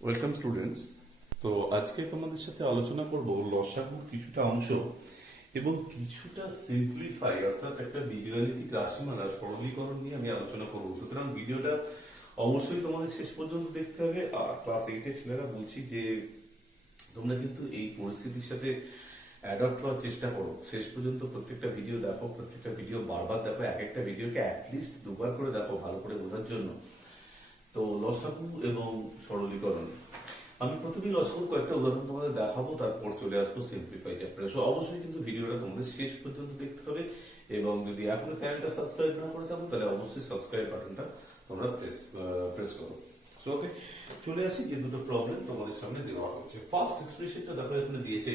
Welcome students. তো আজকে তোমাদের সাথে আলোচনা করব লসাগুর কিছুটা অংশ এবং কিছুটা সিম্পলিফাই অর্থাৎ একটা বীজগাণিতিক রাশিমালা সরলীকরণ নিয়ে আমি আলোচনা করব। সুতরাং ভিডিওটা অবশ্যই তোমাদের শেষ পর্যন্ত দেখতে হবে। আর ক্লাস 8 এর ছেলেরা বলছি যে তোমরা কিন্তু এই পরিস্থিতির সাথে অ্যাডপ্ট হওয়ার চেষ্টা করো। শেষ পর্যন্ত প্রত্যেকটা ভিডিও দেখো, প্রত্যেকটা ভিডিও বারবার দেখো, এক একটা ভিডিওকে অ্যাটলিস্ট দুবার করে দেখো ভালো করে বোঝার জন্য। তো লসাগু এবং সরলীকরণ, আমি প্রথমেই লসাগুর কয়েকটা উদাহরণ তোমাদের দেখাবো, তারপর চলে আসবো সিম্পলিফাই চ্যাপ্টারে। সো অবশ্যই কিন্তু ভিডিওটা তোমাদের শেষ পর্যন্ত দেখতে হবে এবং যদি এখনো চ্যানেলটা সাবস্ক্রাইব না করে থাকো তাহলে অবশ্যই সাবস্ক্রাইব বাটনটা তোমরা প্রেস করো। সো ওকে, চলে আসি যে দুটো প্রবলেম তোমাদের সামনে দেওয়া হচ্ছে। ফার্স্ট এক্সপ্রেশনটা দেখো এখানে দিয়েছে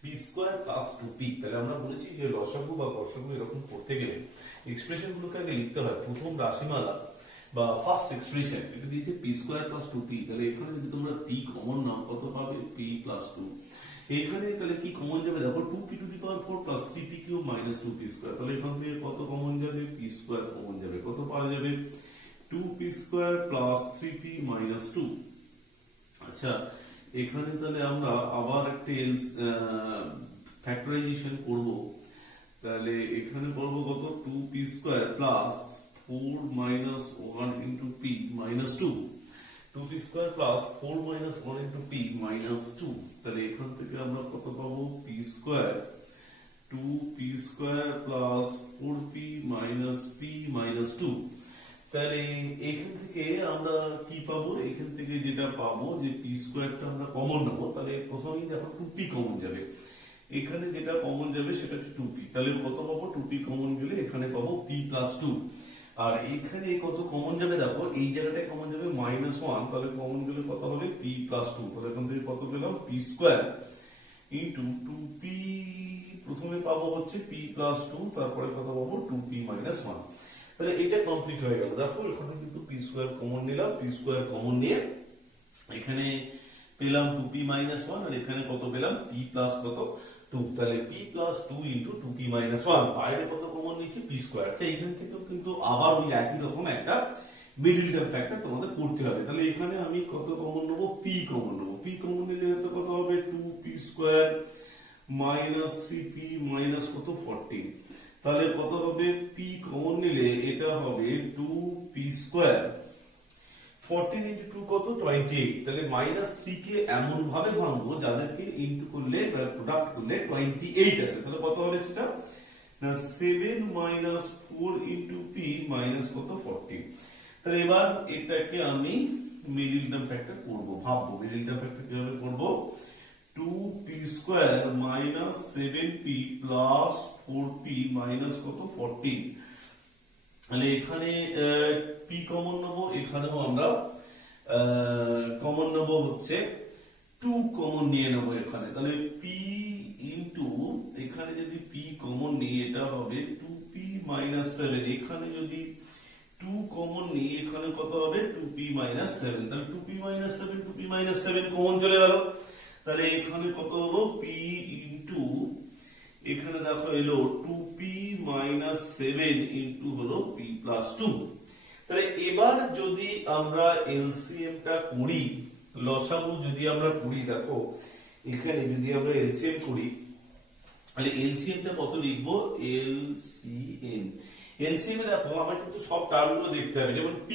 পি স্কোয়ার প্লাস 2p। তাহলে আমরা বলেছি যে লসাগু বা গসাগু এরকম করতে গেলে এক্সপ্রেশন গুলোকে আগে লিখতে হয়। প্রথম রাশিমালা বা ফার্স্ট এক্সপ্রেশন এটা দিয়েছে পি স্কোয়ার প্লাস 2p। তাহলে এখানে যদি তোমরা p কমন নাও কত পাবে? p plus 2। এখানে তাহলে কি কমন যাবে? দেখো 2p two the power 4 plus 3p cube minus 2p square. তাহলে এখান থেকে কত কমন যাবে? p স্কোয়ার কমন যাবে। কত পাওয়া যাবে? 2p square plus 3p minus 2। আচ্ছা, এখানে তাহলে আমরা আবার একটা ফ্যাক্টরাইজেশন করব। তাহলে এখানে করব কত? 2p square plus 4 minus 1 into p minus 2। 2p square plus 4 minus 1 into p minus 2। তাহলে এখান থেকে আমরা কত পাবো? p square 2p square plus 4p minus p minus 2। তাহলে এখান থেকে আমরা কি পাবো? এখান থেকে যেটা পাবো যে p স্কয়ারটা আমরা কমন নেব। তাহলে প্রথমেই দেখো 2p কমন যাবে। এখানে যেটা কমন যাবে সেটা হচ্ছে 2p। তাহলে কত পাবো? 2p কমন গেলে এখানে পাবো p প্লাস 2। আর এখানে কত কমন যাবে? দেখো এই জায়গাটায় কমন যাবে -1। তাহলে কমন গেলে কত হবে? p plus 2। তাহলে এখান থেকে কত পেলাম? p square into 2p। প্রথমে পাবো হচ্ছে p প্লাস 2, তারপরে কত পাবো? 2p minus 1। তাহলে এটা কমপ্লিট হয়ে গেল। দেখো এখানে কিন্তু p স্কয়ার কমন নিলাম, p স্কয়ার কমন নিয়ে এখানে পেলাম 2p মাইনাস 1 আর এখানে কত পেলাম? p প্লাস কত? 2। তাহলে p plus 2 into 2p minus 1। বাইরে কত কমন নিয়েছি? p square. আচ্ছা, এখান থেকেও কিন্তু আবার ওই একই রকম একটা মিডল টার্ম ফ্যাক্টর তোমাদের করতে হবে। তাহলে এখানে আমি কত কমন নেব? p কমন নেব। p কমন নিলে কত হবে? 2p square minus 3p minus কত? 14। তাহলে কত হবে? p কমন নিলে এটা হবে 2p স্কয়ার 14 into 2 কত? 28। তাহলে মাইনাস 3 কে এমন ভাবে ভাঙবো যাদেরকে ইনটু করলে বা প্রোডাক্ট করলে 28 আসে। তাহলে কত হবে সেটা? না 7 minus 4 into p minus কত? 40। তাহলে এবার এটাকে আমি মিডল টার্ম ফ্যাক্টর করব। ভাববো মিডল টার্ম ফ্যাক্টর কিভাবে করব? 2p square minus 7p plus 4p minus কত? 14। তাহলে এখানে p কমন নেব, এখানেও আমরা কমন নেব হচ্ছে 2 কমন নিয়ে নেব এখানে। তাহলে p ইনটু এখানে যদি p কমন নিই এটা হবে 2p মাইনাস 7। এখানে যদি 2 কমন নিই এখানে কত হবে? 2p minus 7। তাহলে 2p minus 7 2p minus 7 common চলে গেল। তাহলে এখানে কত হলো? p ইনটু এখানে দেখো এলো 2p মাইনাস 7 ইনটু হলো p প্লাস 2। তাহলে এবার যদি আমরা এলসিএম টা করি, লসাগু যদি আমরা করি, দেখো এখানে যদি আমরা এলসিএম করি তাহলে এলসিএম টা কত লিখবো? এলসিএম এলসিএম এ দেখো আমার কিন্তু সব টার্মগুলো দেখতে হবে। যেমন p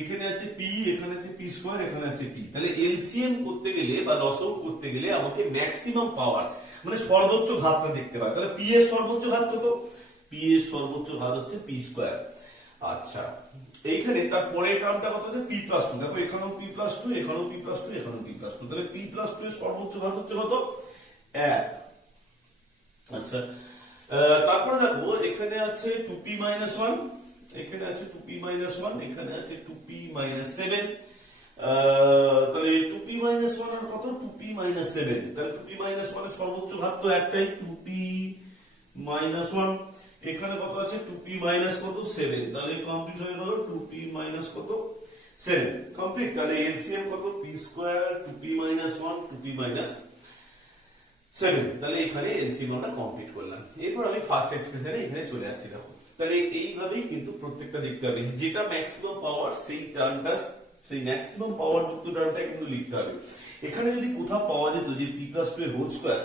এখানে আছে p, এখানে আছে p স্কয়ার, এখানে আছে p। তাহলে এলসিএম করতে গেলে বা লসাগু করতে গেলে আমাকে ম্যাক্সিমাম পাওয়ার মানে সর্বোচ্চ ঘাতটা দেখতে হয়। তাহলে p এর সর্বোচ্চ ঘাত কত? p এর সর্বোচ্চ ঘাত হচ্ছে p স্কয়ার। আচ্ছা, এইখানে তার পরের টার্মটা কত হচ্ছে? p plus 2। দেখো এখানেও p প্লাস 2, এখানেও p প্লাস 2, এখানেও p প্লাস 2। তাহলে p প্লাস 2 এর সর্বোচ্চ ঘাত হচ্ছে কত? 1। আচ্ছা, তারপরে দেখো এখানে আছে 2p মাইনাস 1, এখানে আছে 2p মাইনাস 1, এখানে আছে 2p মাইনাস 7। তাহলে 2p মাইনাস 1 আর কত? 2p minus 7। তাহলে 2p মাইনাস 1 এর সর্বোচ্চ ঘাত তো একটাই, 2p মাইনাস 1। এখানে কত আছে? 2p মাইনাস কত? 7। তাহলে কমপ্লিট হয়ে গেল 2p মাইনাস কত? 7 কমপ্লিট। তাহলে এলসিএম কত? p square 2p minus 1 2p minus 7। তাহলে এখানে এলসিএম আমরা কমপ্লিট করলাম। এরপর আমি ফার্স্ট এক্সপ্রেশনে এখানে চলে আসছি। দেখো তাহলে এইভাবেই কিন্তু প্রত্যেকটা দেখতে হবে, যেটা ম্যাক্সিমাম পাওয়ার সেই টার্মটা সেই ম্যাক্সিমাম পাওয়ার যুক্ত টার্মটা কিন্তু লিখতে হবে। এখানে যদি কোথাও পাওয়া যেত যে p + 2 এর হোল স্কয়ার,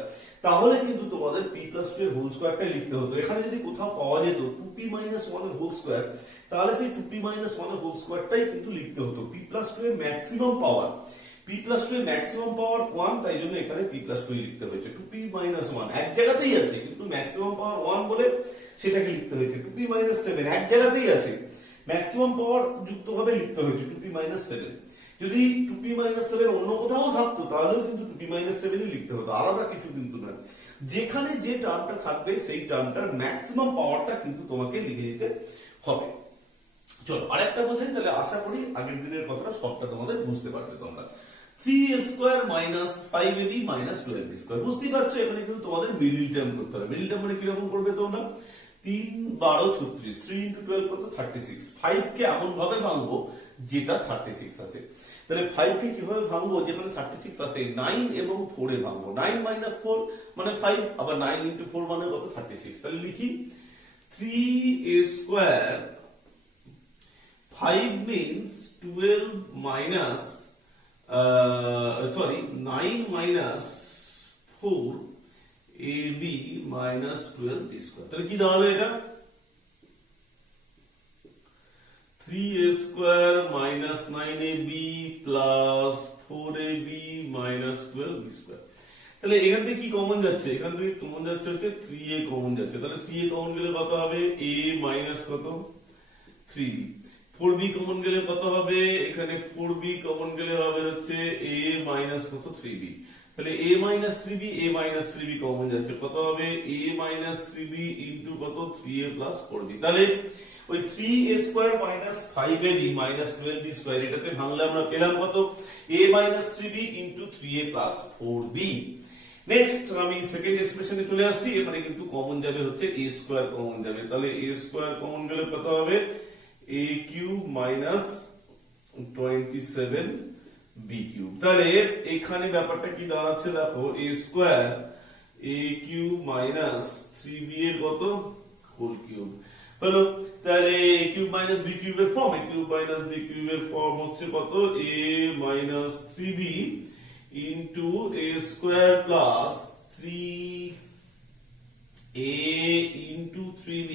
তাহলে কিন্তু তোমাদের p + 2 এর হোল স্কয়ারটাই লিখতে হতো। এখানে যদি কোথাও পাওয়া যেত 2p - 1 এর হোল স্কয়ার, তাহলে সেই 2p - 1 এর হোল স্কয়ারটাই কিন্তু লিখতে হতো। p + 2 এর ম্যাক্সিমাম পাওয়ার, p + 2 এর ম্যাক্সিমাম পাওয়ার 1, তাই জন্য এখানে p + 2 লিখতে হয়েছে। 2p - 1 এক জায়গাতেই আছে, কিন্তু ম্যাক্সিমাম পাওয়ার 1 বলে সেটাকে লিখতে হয়েছে। 2p - 7 এক জায়গাতেই আছে, ম্যাক্সিমাম পাওয়ার যুক্তভাবে লিখতে হয়েছে 2p - 7। যদি 2p - 7 অন্য কোথাও থাকতো তাহলেও কিন্তু 2p - 7 ই লিখতে হতো, আলাদা কিছু কিন্তু না। যেখানে যে টার্মটা থাকবে সেই টার্মটার ম্যাক্সিমাম পাওয়ারটা কিন্তু তোমাকে লিখে দিতে হবে। চলো আরেকটা বোঝাই, তাহলে আশা করি আগের দিনের কথাটা সবটা তোমাদের বুঝতে পারবে তোমরা। 3a² - 5ab - 12b², বুঝতেই পারছো এখানে কিন্তু তোমাদের মিডল টার্ম করতে হবে। মিডল টার্ম মানে কিরকম করবে তোমরা? 3 12 36, 3 × 12 কত? 36। 5 কে এমন ভাবে ভাঙবো যেটা 36 আছে। তাহলে 5 কে কিভাবে ভাঙবো যেখানে 36 আছে? 9 এবং 4 এ ভাঙবো। 9 - 4 মানে 5, আবার 9 × 4 মানে কত? 36। তাহলে লিখি 3a², 5 means 12 minus 9 minus 4 ab minus 12b²। তাহলে কি দাঁড়ালো এটা? 3a² minus 9ab plus 4ab minus 12b²। তাহলে এখান থেকে কি কমন যাচ্ছে? এখান থেকে কমন যাচ্ছে হচ্ছে 3a কমন যাচ্ছে। তাহলে 3a কমন গেলে কত হবে? a minus কত? 3b। 4b কমন গেলে কত হবে? এখানে 4b কমন গেলে হবে হচ্ছে a minus কত? 3b। তাহলে a minus 3b, a minus 3b common যাচ্ছে, কত হবে? a minus 3b into কত? 3a plus 4b। তাহলে ওই 3a² minus 5ab minus 12b² এটাতে ভাঙলে আমরা পেলাম কত? a minus 3b into 3a plus 4b। Next আমি সেকেন্ড এক্সপ্রেশনে চলে আসছি। এখানে কিন্তু কমন যাবে হচ্ছে a² কমন যাবে। তাহলে a² কমন গেলে কত হবে? a³ minus 27b³। তাহলে এখানে ব্যাপারটা কি দাঁড়াচ্ছে দেখো, a² a³ minus 3b এর কত? হোল কিউব হলো। তাহলে a³ minus b³ এর ফর্ম, a³ minus b³ এর ফর্ম হচ্ছে কত? a minus 3b into a² plus 3a into 3b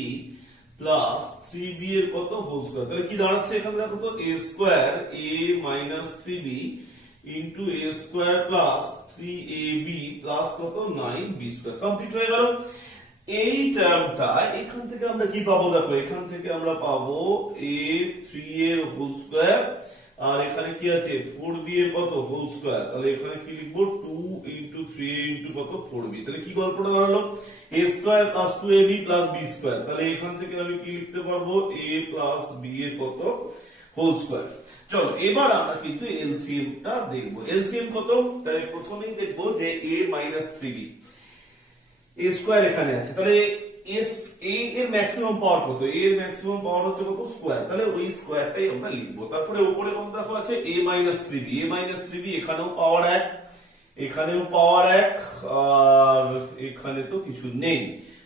plus 3b এর কত? Whole square. তাহলে কি দাঁড়াচ্ছে এখানে দেখো তো? a² a minus 3b into a² plus 3ab plus কত? 9b²। কমপ্লিট হয়ে গেল। এই টার্মটা এখান থেকে আমরা কি পাবো দেখো? এখান থেকে আমরা পাবো a3 এর হোল স্কয়ার, আর এখানে কি আছে? 4b এর কত? Whole square. তাহলে এখানে কি লিখবো? 2 into 3a into কত? 4b। তাহলে কি গল্পটা দাঁড়ালো? a² plus 2ab plus b²। তাহলে এখান থেকে আমি কি লিখতে পারবো? a plus b এর কত? Whole square. চলো এবার আমরা কিন্তু এলসিএম টা দেখবো। এলসিএম কত? তাহলে প্রথমেই দেখবো যে a minus 3b, a² এখানে আছে। তাহলে a এর ম্যাক্সিমাম পাওয়ার কত? a এর ম্যাক্সিমাম পাওয়ার হচ্ছে কত? স্কয়ার। তাহলে ওই স্কয়ারটাই আমরা লিখবো। তারপরে উপরে কত দেখো আছে? a minus 3b, a minus 3b এখানেও পাওয়ার 1, এখানেও পাওয়ার 1, আর এখানে তো কিছু নেই।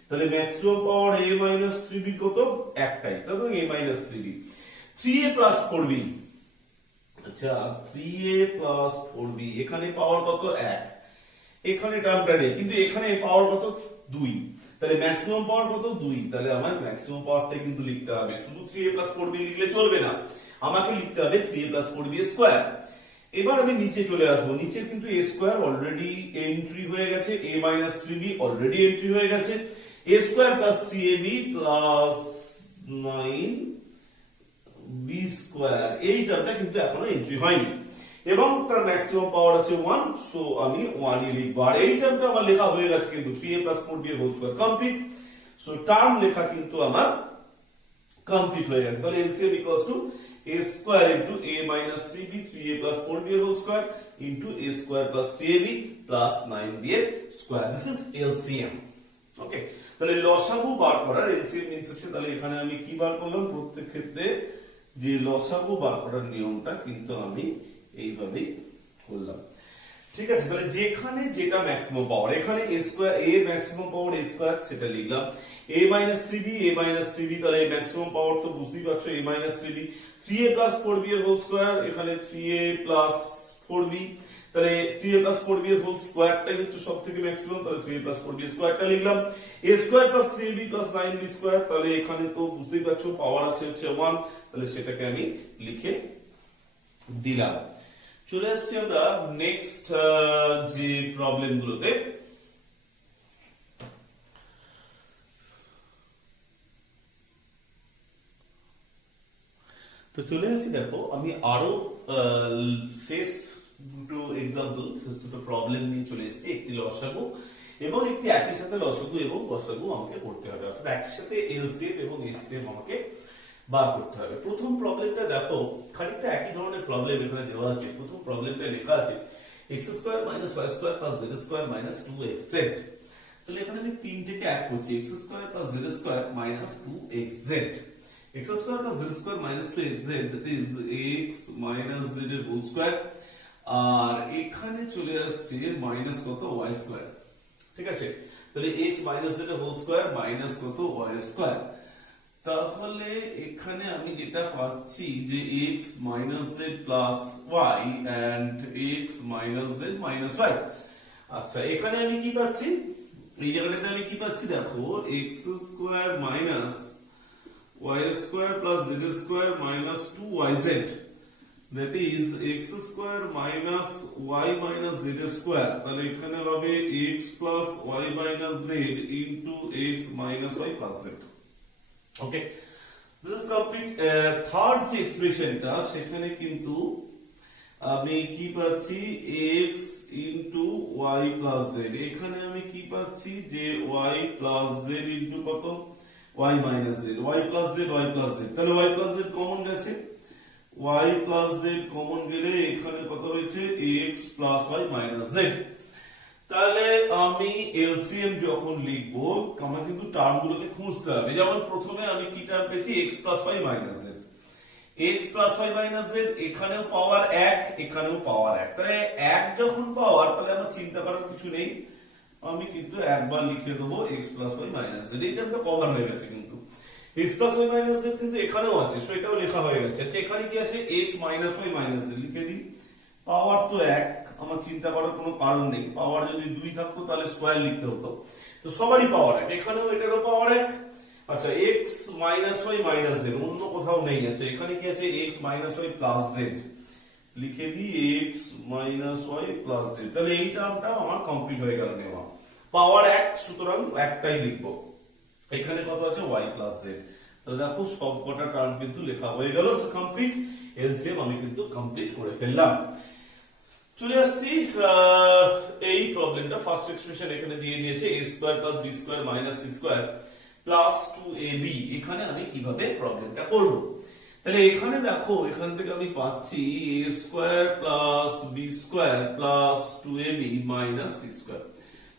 তাহলে maximum power a minus 3b কত? একটাই। তাহলে a minus 3b। 3a plus 4b, আচ্ছা 3a plus 4b এখানে পাওয়ার কত? 1। এখানে টার্মটা নেই, কিন্তু এখানে পাওয়ার কত? 2। তাহলে ম্যাক্সিমাম পাওয়ার কত? 2। তাহলে আমার ম্যাক্সিমাম পাওয়ারটাই কিন্তু লিখতে হবে। শুধু 3a plus 4b লিখলে চলবে না, আমাকে লিখতে হবে 3a plus 4b স্কয়ার। এবার আমি নিচে চলে আসবো। নিচে কিন্তু a² অলরেডি এন্ট্রি হয়ে গেছে, a minus 3b already entry হয়ে গেছে, a² plus 3ab plus 9b² এই টার্মটা কিন্তু এখনো এন্ট্রি হয়নি এবং তার ম্যাক্সিমাম পাওয়ার আছে 1, সো আমি 1 ই লিখব। আর এই টার্মটা আমার লেখা হয়ে গেছে কিন্তু 3a plus 4b এর whole square complete. So term লেখা কিন্তু আমার কমপ্লিট হয়ে গেছে। তাহলে LCM equals to a square into a minus 3b 3a plus 4b whole square into a square plus 3ab plus 9b square. This is LCM. Okay, তাহলে লসাগু বার করার LCM means হচ্ছে, তাহলে এখানে আমি কি বার করলাম? প্রত্যেক ক্ষেত্রে যে লসাগু বার করার নিয়মটা কিন্তু আমি এইভাবেই করলাম। ঠিক আছে, তাহলে যেখানে যেটা ম্যাক্সিমাম পাওয়ার, এখানে a স্কয়ার, a এর ম্যাক্সিমাম পাওয়ার a স্কয়ার সেটা লিখলাম, a minus 3b a minus 3b, তাহলে ম্যাক্সিমাম পাওয়ার তো বুঝতেই পারছো a minus 3b, 3a plus 4b এর হোল স্কয়ার, এখানে 3a plus 4b, তাহলে 3a plus 4b এর হোল স্কয়ারটাই হচ্ছে সবথেকে ম্যাক্সিমাম, তাহলে 3a plus 4b এর স্কয়ারটা লিখলাম, a square plus 3ab plus 9b square, তাহলে এখানে তো বুঝতেই পারছো পাওয়ার আছে হচ্ছে 1, তাহলে সেটাকে আমি লিখে দিলাম। চলে আসছি আমরা নেক্সট যে প্রবলেম গুলোতে। তো চলে আসি, দেখো আমি আরো শেষ দুটো এক্সাম্পল, শেষ দুটো প্রবলেম নিয়ে চলে এসেছি, একটি লসাগু এবং একটি একই সাথে লসাগু এবং গসাগু আমাকে করতে হবে, অর্থাৎ একই সাথে এলসিএম এবং এইচসিএম আমাকে বার করতে হবে। প্রথম প্রবলেমটা দেখো খানিকটা একই ধরনের প্রবলেম এখানে দেওয়া আছে। প্রথম প্রবলেমটা লেখা আছে x square minus y square plus z square minus 2xz। তাহলে এখানে আমি তিনটেকে এক করছি, x square plus z square minus 2xz, x square plus z square minus 2xz, that is x minus z এর হোল স্কয়ার, আর এখানে চলে আসছে minus কত y স্কয়ার। ঠিক আছে, তাহলে x মাইনাস z এর হোল স্কয়ার মাইনাস কত y স্কয়ার। তাহলে এখানে আমি যেটা পাচ্ছি যে x minus z plus y and x minus z minus y। আচ্ছা, এখানে আমি কি পাচ্ছি, এই জায়গাটাতে আমি কি পাচ্ছি দেখো, x square minus y square plus z square minus 2yz, that is x square minus y minus z square, তাহলে এখানে হবে x plus y minus z into x minus y plus z। Okay, this is complete. Third যে এক্সপ্রেশনটা সেখানে কিন্তু আমি কি পাচ্ছি x into y plus z, এখানে আমি কি পাচ্ছি যে y প্লাস z ইনটু কত y minus z, y plus z y plus z, তাহলে y প্লাস z কমন গেছে, y প্লাস z কমন গেলে এখানে কত হয়েছে x plus y minus z। তাহলে আমি এলসিএম যখন লিখবো আমার কিন্তু টার্মগুলোকে খুঁজতে হবে। যেমন প্রথমে আমি কি টার্ম পেয়েছি x plus y minus z, x plus y minus z, এখানেও পাওয়ার 1 এখানেও পাওয়ার 1, তাহলে 1 যখন পাওয়ার তাহলে আমার চিন্তা করার কিছু নেই, আমি কিন্তু একবার লিখে দেবো x plus y minus z, এই টার্মটা কভার হয়ে গেছে। কিন্তু x plus y minus z কিন্তু এখানেও আছে, সো এটাও লেখা হয়ে গেছে। আচ্ছা, এখানে কি আছে x minus y minus z, লিখে দিই, পাওয়ার তো 1, আমার চিন্তা করার কোনো কারণ নেই, পাওয়ার যদি 2 থাকতো তাহলে স্কয়ার লিখতে হতো, তো সবারই পাওয়ার 1, এখানেও এটারও পাওয়ার 1। আচ্ছা, x minus y minus z অন্য কোথাও নেই, আছে এখানে কি আছে x minus y plus z, লিখে দিই x minus y plus z, তাহলে এই টার্মটা আমার কমপ্লিট হয়ে গেল নেওয়া, পাওয়ার 1, সুতরাং একটাই লিখবো। এখানে কত আছে y প্লাস z, তো দেখো সবকটা টার্ম কিন্তু লেখা হয়ে গেল, কমপ্লিট। এলসিএম আমি কিন্তু কমপ্লিট করে ফেললাম। চলে আসছি এই প্রবলেমটা, ফার্স্ট এক্সপ্রেশন এখানে দিয়ে দিয়েছে a square plus b square minus c square plus 2ab, এখানে আমি কিভাবে প্রবলেমটা করব। তাহলে এখানে দেখো এখান থেকে আমি পাচ্ছি a square plus b square plus 2ab minus c square,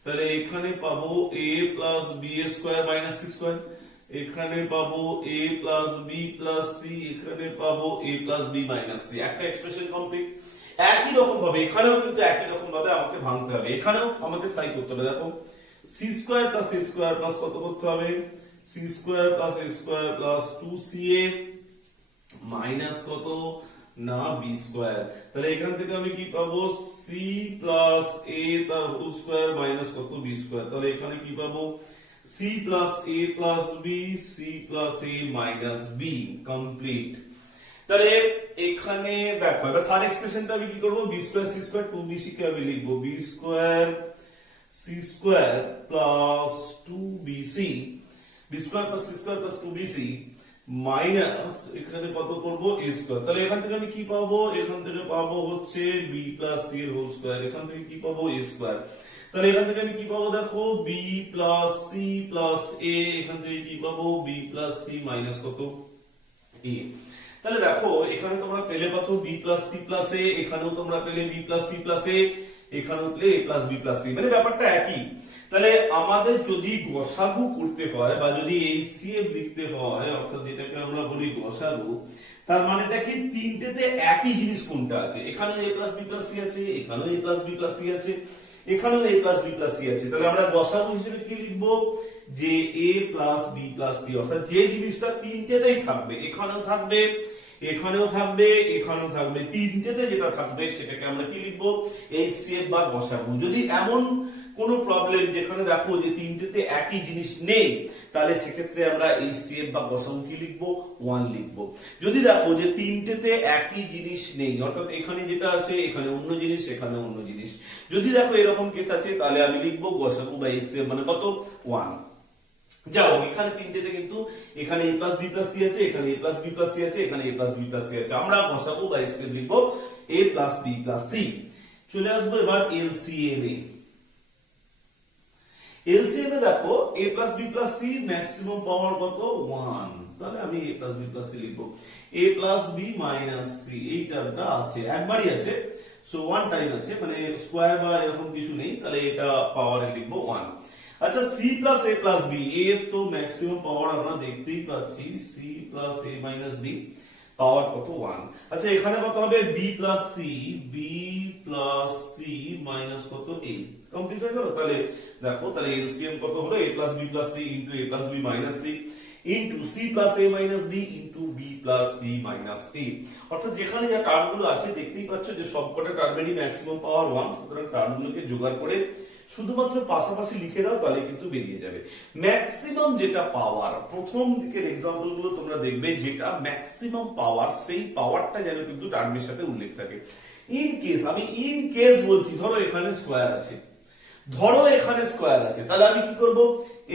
তাহলে এখানে পাবো a plus b square minus c square, এখানে পাবো a plus b plus c, এখানে পাবো a plus b minus c, একটা এক্সপ্রেশন কমপ্লিট। একই রকম ভাবে এখানেও কিন্তু একই রকম ভাবে আমাকে ভাঙতে হবে, এখানেও আমাকে ট্রাই করতে হবে। দেখো c square plus a square plus কত করতে হবে, c square plus a square plus 2ca minus কত না b স্কয়ার, তাহলে এখান থেকে আমি কি পাবো c প্লাস a তার হোল স্কয়ার মাইনাস কত b স্কয়ার, তাহলে এখানে কি পাবো c plus a plus b, c plus a minus b, complete. তাহলে এখানে দেখো এবার থার্ড এক্সপ্রেশনটা আমি কি করব, b square c square 2bc কে আমি লিখব b square c square plus 2bc, b square plus c square plus 2bc minus এখানে কত করব a স্কয়ার, তাহলে এখান থেকে আমি কি পাবো, এখান থেকে পাবো হচ্ছে b প্লাস c এর হোল স্কয়ার, এখান থেকে কি পাবো a স্কয়ার, তাহলে এখান থেকে আমি কি পাবো দেখো b plus c plus a, এখান থেকে কি পাবো b প্লাস c মাইনাস কত a। তাহলে দেখো এখানে তোমরা পেলে কত b plus c plus a, এখানেও তোমরা পেলে b plus c plus a, এখানেও পেলে a plus b plus c, মানে ব্যাপারটা একই। তাহলে আমাদের যদি গসাগু করতে হয় বা যদি এইচসিএফ লিখতে হয়, অর্থাৎ যেটাকে আমরা বলি গসাগু, তার মানেটা কি তিনটেতে একই জিনিস কোনটা আছে, এখানে a plus b plus c আছে, এখানেও a plus b plus c আছে, এখানেও a plus b plus c আছে, তাহলে আমরা গসাগু হিসেবে কি লিখবো, যে a plus b plus c, অর্থাৎ যে জিনিসটা তিনটেতেই থাকবে, এখানেও থাকবে, এখানেও থাকবে, এখানেও থাকবে, তিনটেতে যেটা থাকবে সেটাকে আমরা কি লিখবো, HCF বা গসাগু। যদি এমন কোন প্রবলেম যেখানে দেখো যে তিনটেতে একই জিনিস নেই, তাহলে সেক্ষেত্রে আমরা HCF বা গসাগু কি লিখবো, 1 লিখবো। যদি দেখো যে তিনটেতে একই জিনিস নেই, অর্থাৎ এখানে যেটা আছে এখানে অন্য জিনিস, এখানে অন্য জিনিস, যদি দেখো এরকম কেস আছে, তাহলে আমি লিখবো গসাগু বা HCF মানে কত, 1। যাও, এখানে তিনটেতে কিন্তু এখানে a plus b plus c আছে, এখানে a plus b plus c আছে, এখানে a plus b plus c আছে, আমরা গসাগু বা HCF লিখবো a plus b plus c। চলে আসবো এবার LCM এ। LCM এ দেখো a plus b plus c maximum power কত, 1, তাহলে আমি a plus b plus c লিখবো। a plus b minus c এই টার্মটা আছে, একবারই আছে, সো 1 টাইম আছে, মানে স্কয়ার বা এরকম কিছু নেই, তাহলে এটা পাওয়ারে লিখবো 1। আচ্ছা, c plus a plus b এর তো ম্যাক্সিমাম পাওয়ার আমরা দেখতেই পাচ্ছি, c plus a minus b পাওয়ার কত, 1। আচ্ছা, এখানে কত হবে, b plus c, b plus c minus কত, a, কমপ্লিট হয়ে গেল। তাহলে দেখো, তাহলে এলসিএম কত হলো, a plus b plus c into a plus b minus c into c plus a minus b into b plus c minus a। অর্থাৎ যেখানে যা টার্মগুলো আছে দেখতেই পাচ্ছ যে সবকটা টার্মেরই ম্যাক্সিমাম পাওয়ার 1, সুতরাং টার্মগুলোকে জোগাড় করে শুধুমাত্র পাশাপাশি লিখে দাও, তাহলে কিন্তু বেরিয়ে যাবে। ম্যাক্সিমাম যেটা পাওয়ার, প্রথম দিকের এক্সাম্পল গুলো তোমরা দেখবে, যেটা ম্যাক্সিমাম পাওয়ার সেই পাওয়ারটা যেন কিন্তু টার্মের সাথে উল্লেখ থাকে। ইন কেস, আমি ইন কেস বলছি, ধরো এখানে স্কয়ার আছে, ধরো এখানে স্কয়ার আছে, তাহলে আমি কি করব,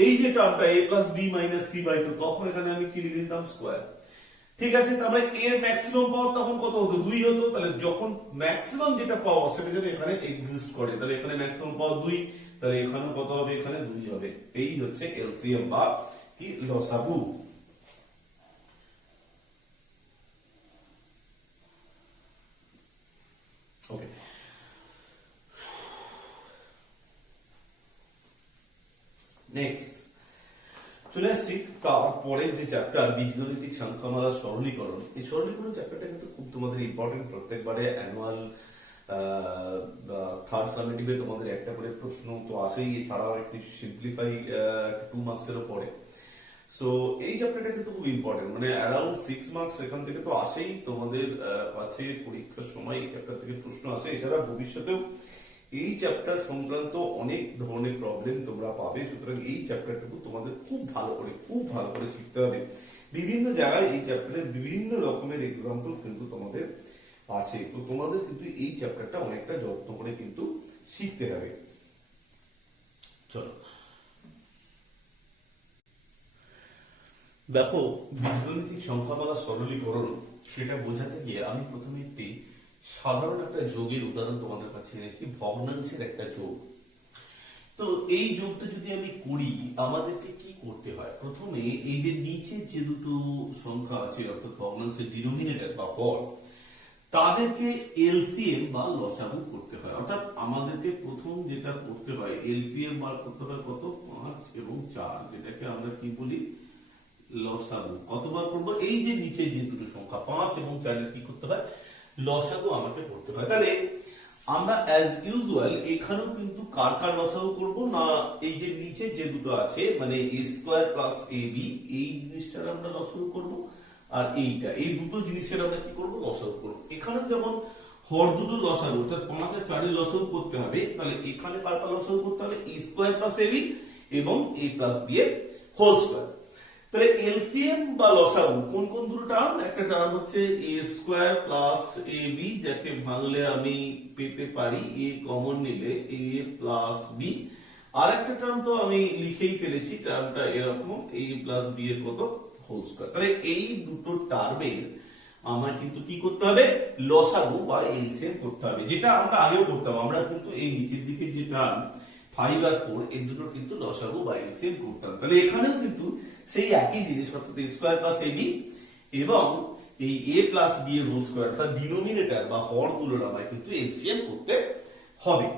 এই যে টার্মটা a plus b minus c by 2, তখন এখানে আমি কি লিখে দিতাম, স্কয়ার। ঠিক আছে, তারপরে এর ম্যাক্সিমাম পাওয়ার তখন কত হতো, 2 হতো, তাহলে যখন ম্যাক্সিমাম যেটা পাওয়ার সেটা যদি এখানে এক্সিস্ট করে, তাহলে এখানে ম্যাক্সিমাম পাওয়ার 2, তাহলে এখানেও কত হবে, এখানে 2 হবে। এই হচ্ছে এলসিএম বা কি, লসাগু। ওকে, নেক্সট চলে আসছি তারপরে যে চ্যাপ্টার, বীজগণিতিক সংখ্যামালা সরলীকরণ। এই সরলীকরণ চ্যাপ্টারটা কিন্তু খুব তোমাদের ইম্পর্টেন্ট, প্রত্যেকবারে অ্যানুয়াল থার্ড সামেটিভে তোমাদের একটা করে প্রশ্ন তো আসেই, এছাড়াও একটি সিম্পলিফাই 2 মার্কসের উপরে। সো এই চ্যাপ্টারটা কিন্তু খুব ইম্পর্টেন্ট, মানে অ্যারাউন্ড 6 মার্কস এখান থেকে তো আসেই তোমাদের কাছে, পরীক্ষার সময় এই চ্যাপ্টার থেকে প্রশ্ন আসে। এছাড়া ভবিষ্যতেও এই চ্যাপ্টার সংক্রান্ত অনেক ধরনের প্রবলেম তোমরা পাবে, সুতরাং এই চ্যাপ্টারটুকু তোমাদের খুব ভালো করে শিখতে হবে। বিভিন্ন জায়গায় এই চ্যাপ্টারের বিভিন্ন রকমের এক্সাম্পল কিন্তু তোমাদের আছে, তো তোমাদের কিন্তু এই চ্যাপ্টারটা অনেকটা যত্ন করে কিন্তু শিখতে হবে। চলো দেখো, বীজগণিতিক সংখ্যামালা সরলীকরণ সেটা বোঝাতে গিয়ে আমি প্রথমে একটি সাধারণ একটা যোগের উদাহরণ তোমাদের কাছে এনেছি, ভগ্নাংশের একটা যোগ। তো এই যোগটা যদি আমি করি, আমাদেরকে কি করতে হয়, প্রথমে এই যে নিচে যে দুটো সংখ্যা আছে, অর্থাৎ ভগ্নাংশের ডিনোমিনেটর বা হর, তাদেরকে এলসিএম বা লসাগু করতে হয়। অর্থাৎ আমাদেরকে প্রথম যেটা করতে হয়, এলসিএম বার করতে হয় কত, 5 এবং 4, যেটাকে আমরা কি বলি, লসাগু। কতবার করবো, এই যে নিচে যে দুটো সংখ্যা 5 এবং 4 কি করতে হয়, লসাগু আমাকে করতে হয়। তাহলে আমরা অ্যাজ ইউজুয়াল এখানেও কিন্তু কার কার লসাগু করব না, এই যে নিচে যে দুটো আছে, মানে a স্কয়ার প্লাস ab, এই জিনিসটার আমরা লসাগু করব, আর এইটা, এই দুটো জিনিসের আমরা কি করব, লসাগু করব। এখানে যেমন হর দুটো লসাগু, অর্থাৎ 5 আর 4 এর লসাগু করতে হবে, তাহলে এখানে কার কার লসাগু করতে হবে, a স্কয়ার প্লাস ab এবং a প্লাস b এর হোল স্কয়ার। তাহলে এলসিএম বা লসাগু কোন কোন দুটো টার্ম, একটা টার্ম হচ্ছে a স্কয়ার প্লাস ab, যাকে ভাঙলে আমি পেতে পারি a কমন নিলে a প্লাস b, আর একটা টার্ম তো আমি লিখেই ফেলেছি, টার্মটা এরকম a প্লাস b এর কত, হোল স্কয়ার। তাহলে এই দুটো টার্মের আমার কিন্তু কি করতে হবে, লসাগু বা এলসিএম করতে হবে, যেটা আমরা আগেও করতাম। আমরা কিন্তু এই নিচের দিকে যে টার্ম 5 আর 4, এই দুটো কিন্তু লসাগু বা এলসিএম করতাম। তাহলে এখানেও কিন্তু সেই একই জিনিস, অর্থাৎ a স্কয়ার প্লাস ab এবং এই a প্লাস b এর হোল স্কয়ার, অর্থাৎ ডিনোমিনেটর বা হর গুলোর আমায় কিন্তু এলসিএম করতে হবে।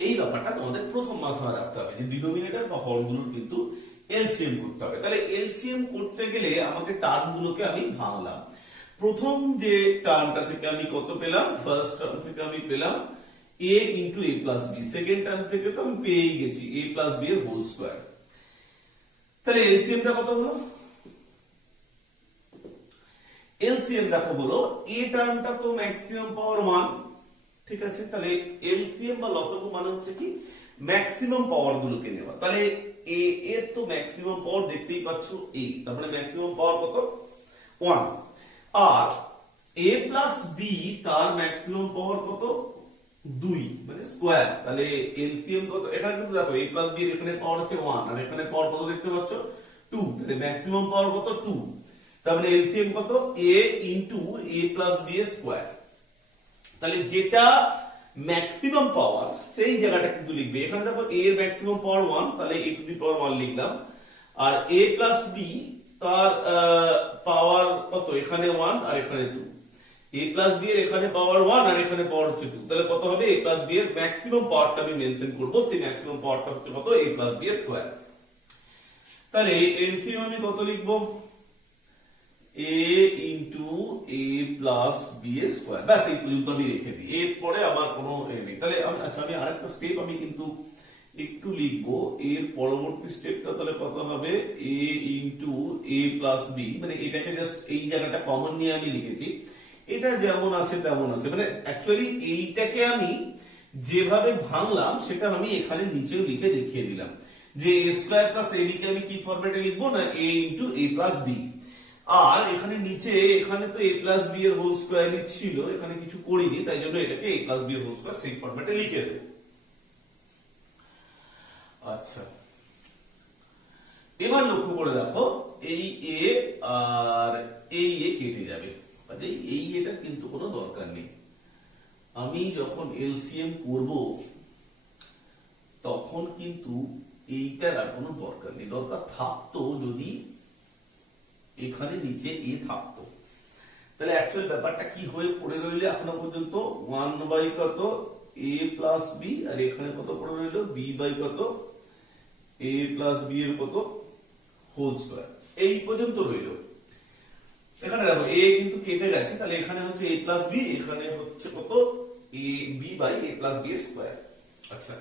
এই ব্যাপারটা তোমাদের প্রথম মাথায় রাখতে হবে যে ডিনোমিনেটর বা হর গুলোর কিন্তু এলসিএম করতে হবে। তাহলে এলসিএম করতে গেলে আমাকে টার্ম গুলোকে আমি ভাঙলাম। প্রথম যে টার্মটা থেকে আমি কত পেলাম, ফার্স্ট টার্ম থেকে আমি পেলাম a into a plus b, second term থেকে তো আমি পেয়েই গেছি a প্লাস বি এর হোল স্কোয়ার। তাহলে এলসিএমটা কত হলো? এলসিএম দেখো হলো a টার্মটা তো ম্যাক্সিমাম পাওয়ার 1, ঠিক আছে। তাহলে এলসিএম বা লসাগু মানে হচ্ছে কি ম্যাক্সিমাম পাওয়ার গুলোকে নেওয়া। তাহলে a এর তো ম্যাক্সিমাম পাওয়ার দেখতেই পাচ্ছ a, তার মানে ম্যাক্সিমাম পাওয়ার কত 1, আর a প্লাস বি তার ম্যাক্সিমাম পাওয়ার কত 2 মানে স্কোয়ার। তাহলে এলসিএম কত? এখানে কিন্তু দেখো a প্লাস বি এর এখানে পাওয়ার হচ্ছে 1 আর এখানে পাওয়ার কত দেখতে পাচ্ছ 2, তাহলে ম্যাক্সিমাম পাওয়ার কত 2। তার মানে এলসিএম কত a into a plus b এর স্কোয়ার। তাহলে যেটা ম্যাক্সিমাম পাওয়ার সেই জায়গাটা কিন্তু লিখবে। এখানে দেখো a এর ম্যাক্সিমাম পাওয়ার 1, তাহলে a টু দি পাওয়ার 1 লিখলাম, আর a প্লাস বি তার পাওয়ার কত? এখানে 1 আর এখানে 2। a প্লাস বি এর এখানে পাওয়ার 1 আর এখানে পাওয়ার হচ্ছে 2, তাহলে কত হবে? a প্লাস বি এর ম্যাক্সিমাম পাওয়ারটা আমি মেনশন করব, সেই ম্যাক্সিমাম পাওয়ারটা হচ্ছে কত? a প্লাস বি এর স্কয়ার। তাহলে এলসিএম আমি কত লিখব? a into a plus b এর স্কয়ার। ব্যাস এই পর্যন্ত আমি রেখে দিই, এরপরে আমার কোনো নেই। তাহলে আচ্ছা আমি আরেকটা স্টেপ আমি কিন্তু একটু লিখবো, এর পরবর্তী স্টেপটা তাহলে কত হবে? a into a plus b, মানে এটাকে জাস্ট এই জায়গাটা কমন নিয়ে আমি লিখেছি, এটা যেমন আছে তেমন আছে। মানে অ্যাকচুয়ালি এইটাকে আমি যেভাবে ভাঙলাম সেটা আমি এখানে নিচেও লিখে দেখিয়ে দিলাম যে a স্কয়ার প্লাস ab কে আমি কি ফরম্যাটে লিখবো না a into a plus b, আর এখানে নিচে এখানে তো a প্লাস বি এর হোল স্কয়ারই ছিল, এখানে কিছু করিনি, তাই জন্য এটাকে a প্লাস বি এর হোল স্কয়ার সেই ফরম্যাটে লিখে দেব। আচ্ছা এবার লক্ষ্য করে দেখো এই a আর এই a কেটে যাবে, এই এটা কিন্তু কোনো দরকার নেই। আমি যখন এলসিএম করব তখন কিন্তু এইটার আর কোনো দরকার নেই। দরকার থাকতো যদি এখানে নিচে এ থাকতো, তাহলে অ্যাকচুয়াল ব্যাপারটা কি হয়ে পড়ে রইলে এখনো পর্যন্ত 1 বাই কত a প্লাস বি, আর এখানে কত পড়ে রইল b বাই কত a প্লাস বি এর কত হোল স্কয়ার, এই পর্যন্ত রইল। এখানে দেখো a কিন্তু কেটে গেছে, তাহলে এখানে হচ্ছে a প্লাস বি, এখানে হচ্ছে কত a b by a plus b square. আচ্ছা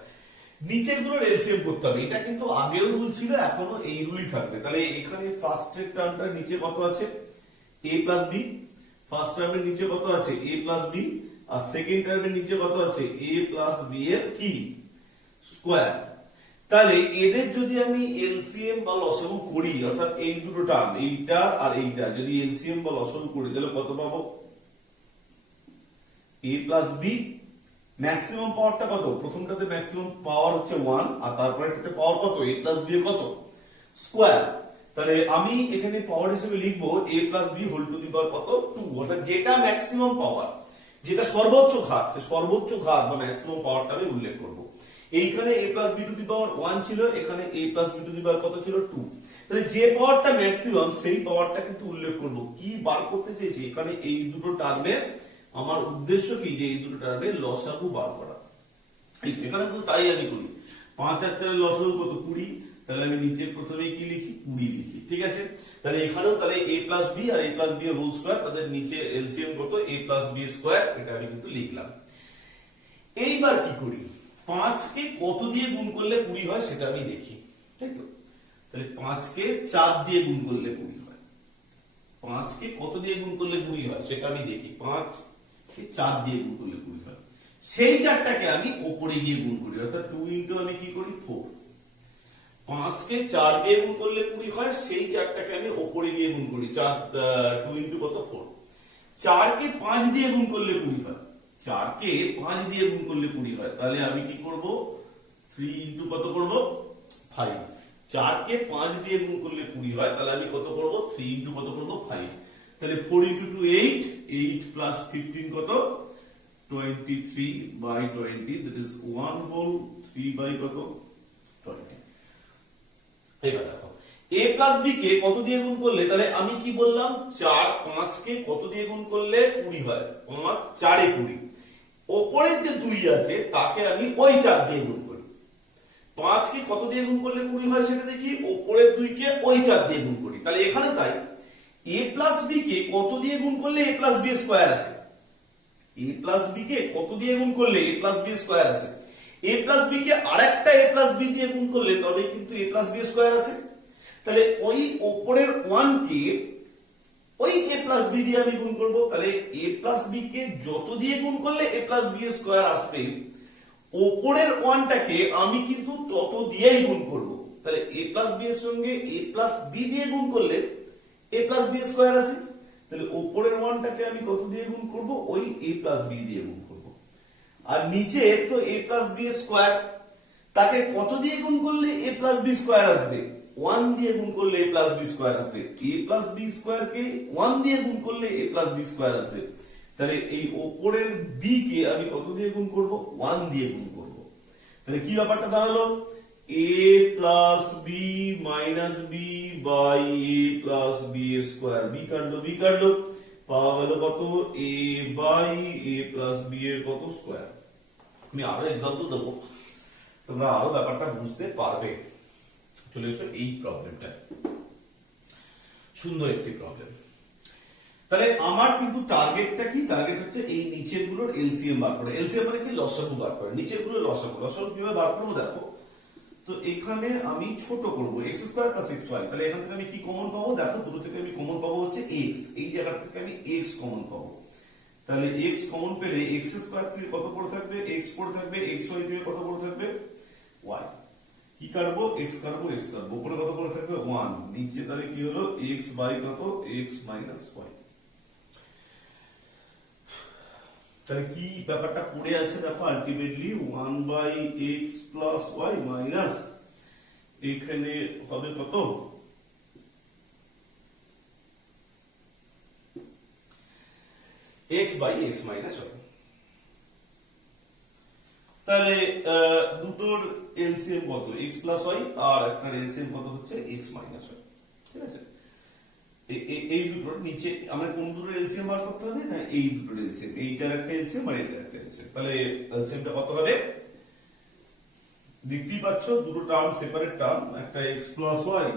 নিচের গুলোর এলসিএম করতে হবে, এটা কিন্তু আগেও রুল ছিল, এখনো এই রুলই থাকবে। তাহলে এখানে ফার্স্ট এর টার্মটার নিচে কত আছে a প্লাস বি, ফার্স্ট টার্মের নিচে কত আছে a প্লাস বি, আর সেকেন্ড টার্মের নিচে কত আছে a প্লাস বি এর কি স্কয়ার। তাহলে এদের যদি আমি এলসিএম বা লসাগু করি, অর্থাৎ এই দুটো টার্ম এইটা আর এইটা যদি এলসিএম বা লসাগু করি, তাহলে কত পাবো? a প্লাস বি ম্যাক্সিমাম পাওয়ারটা কত? প্রথমটাতে ম্যাক্সিমাম পাওয়ার হচ্ছে 1, আর তারপরে এটাতে পাওয়ার কত a প্লাস বি এর কত স্কয়ার। তাহলে আমি এখানে পাওয়ার হিসেবে লিখবো a plus b whole to the power কত 2, অর্থাৎ যেটা ম্যাক্সিমাম পাওয়ার, যেটা সর্বোচ্চ ঘাত, সে সর্বোচ্চ ঘাত বা ম্যাক্সিমাম পাওয়ারটা আমি উল্লেখ করব। এইখানে a plus b to the power 1 ছিল, এখানে a plus b to the power কত ছিল 2, তাহলে যে পাওয়ারটা ম্যাক্সিমাম সেই পাওয়ারটা কিন্তু উল্লেখ করব। কি বার করতে চেয়েছি? এখানে এই দুটো টার্মের আমার উদ্দেশ্য কি, যে এই দুটো টার্মের লসাগু বার করা। এখানে কিন্তু তাই আমি করি, 5 আর 4 এর লসাগু কত 20, তাহলে আমি নিচে প্রথমে কি লিখি 20 লিখি, ঠিক আছে। তাহলে এখানেও তাহলে a প্লাস বি আর a প্লাস বি এর হোল স্কয়ার, তাদের নিচে এলসিএম কত a প্লাস বি স্কয়ার, এটা আমি কিন্তু লিখলাম। এইবার কি করি, 5 কে কত দিয়ে গুণ করলে 20 হয় সেটা আমি দেখি, তাই তো। তাহলে 5 কে 4 দিয়ে গুণ করলে 20 হয়, 5 কে কত দিয়ে গুণ করলে 20 হয় সেটা আমি দেখি, 5 কে 4 দিয়ে গুণ করলে 20 হয়, সেই 4টাকে আমি উপরে গিয়ে গুণ করি, অর্থাৎ 2 ইনটু আমি কি করি 4। 5 কে 4 দিয়ে গুণ করলে 20 হয়, সেই 4টাকে আমি উপরে গিয়ে গুণ করি, 4 2 ইনটু কত 4। 4 কে 5 দিয়ে গুণ করলে 20 হয়, 4 কে 5 দিয়ে গুণ করলে 20 হয়, তাহলে আমি কি করব 3 ইনটু কত করব 5। 4 কে 5 দিয়ে গুণ করলে 20 হয়, তাহলে আমি কত করব 3 ইনটু কত করব 5। তাহলে 4 ইনটু 2 8, 8 প্লাস 15 কত 23 by 20, that is 1 whole 3 by কত 20। এবার দেখো a প্লাস b কে কত দিয়ে গুণ করলে, তাহলে আমি কি বললাম 4 5 কে কত দিয়ে গুণ করলে 20 হয়, 5 4 এ 20, উপরে যে 2 আছে তাকে আমি ওই 4 দিয়ে গুণ করি। 5 কে কত দিয়ে গুণ করলে 20 হয় সেটা দেখি, উপরের 2 কে ওই 4 দিয়ে গুণ করি। তাহলে এখানে তাই a প্লাস b কে কত দিয়ে গুণ করলে a প্লাস b স্কয়ার আসে, a প্লাস b কে কত দিয়ে গুণ করলে a প্লাস b স্কয়ার আসে, a প্লাস b কে আরেকটা a প্লাস b দিয়ে গুণ করলে তবে কিন্তু a প্লাস b স্কয়ার আসে। তাহলে ওই উপরের 1 কে ওই a প্লাস b দিয়ে আমি গুণ করব, তাহলে a প্লাস b কে যত দিয়ে গুণ করলে a প্লাস b স্কয়ার আসবে, উপরের 1 টাকে আমি কিন্তু তত দিয়েই গুণ করব। তাহলে a প্লাস b এর সঙ্গে a প্লাস b দিয়ে গুণ করলে a প্লাস b স্কয়ার আসে। তাহলে উপরের 1 টাকে আমি কত দিয়ে গুণ করব, ওই a প্লাস b দিয়ে গুণ করব। আর নিচে তো a প্লাস b স্কয়ার, তাকে কত দিয়ে গুণ করলে a প্লাস b স্কয়ার আসবে, 1 দিয়ে গুণ করলে a প্লাস b স্কয়ার আসবে। a প্লাস b স্কয়ার কে 1 দিয়ে গুণ করলে a প্লাস b স্কয়ার আসবে। তাহলে এই উপরের b কে আমি কত দিয়ে গুণ করব, 1 দিয়ে গুণ করব। তাহলে কি ব্যাপারটা দাঁড়ালো, a প্লাস b মাইনাস b by a plus b square, b কাটলো পাওয়া গেল কত, a বাই a প্লাস b এর কত স্কয়ার। আমি আরো এক্সাম্পল দেবো, তোমরা আরো ব্যাপারটা বুঝতে পারবে। চলে এসো এই প্রবলেমটা, সুন্দর একটি প্রবলেম। তাহলে আমার কিন্তু টার্গেটটা কি, টার্গেট হচ্ছে এই নিচের গুলোর এলসিএম বার করা। এলসিএম মানে কি, লসাগু বার করা। নিচের গুলোর লসাগু কিভাবে বার করবো দেখো। তো এখানে আমি ছোট করব x স্কয়ার প্লাস xy, তাহলে এখান থেকে আমি কি কমন পাবো দেখো, দুটো থেকে আমি কমন পাবো হচ্ছে x, এই জায়গা থেকে আমি x কমন পাবো। তাহলে x কমন পেলে x স্কয়ার থেকে কত পড়ে থাকবে, x পড়ে থাকবে, xy থেকে কত পড়ে থাকবে y, কি কাটবো x কাটবো, উপরে কত পড়ে থাকবে 1, নিচে তাহলে কি হলো x বাই কত, x মাইনাস y। তাহলে কি ব্যাপারটা পড়ে আছে দেখো, ultimately 1 by x plus y minus এখানে হবে কত, x by x minus y। তাহলে দুটোর এলসিএম কত, x প্লাস y, আর একটার এলসিএম কত হচ্ছে x মাইনাস y। ঠিক আছে, এই দুটোর নিচে আমরা কোন দুটোর এলসিএম বার করতে হবে না, এই দুটোর এলসিএম, এইটার একটা এলসিএম আর এইটার একটা এলসিএম। তাহলে এলসিএমটা কত হবে, দেখতেই পাচ্ছ দুটো টার্ম সেপারেট টার্ম, একটা x প্লাস y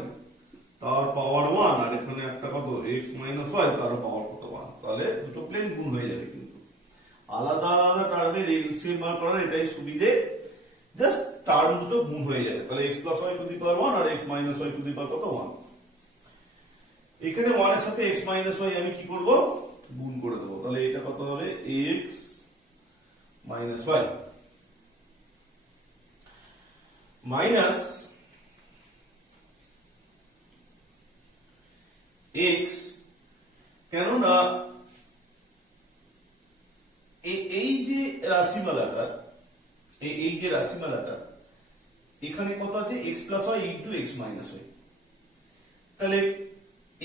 তার পাওয়ার 1, আর এখানে একটা কত x মাইনাস y তার পাওয়ার কত 1। তাহলে দুটো প্লেন গুণ হয়ে যাবে, কিন্তু আলাদা আলাদা টার্মের এলসিএম বার করার এটাই সুবিধে, জাস্ট টার্ম দুটো গুণ হয়ে যাবে। তাহলে x plus y to the power 1 আর x minus y to the power কত 1। এখানে 1 এর সাথে x মাইনাস y আমি কি করব, গুণ করে দেবো। তাহলে এটা কত হবে, x minus y minus x, কেননা এই যে রাশিমালাটা, এখানে কত আছে x plus y into x minus y। তাহলে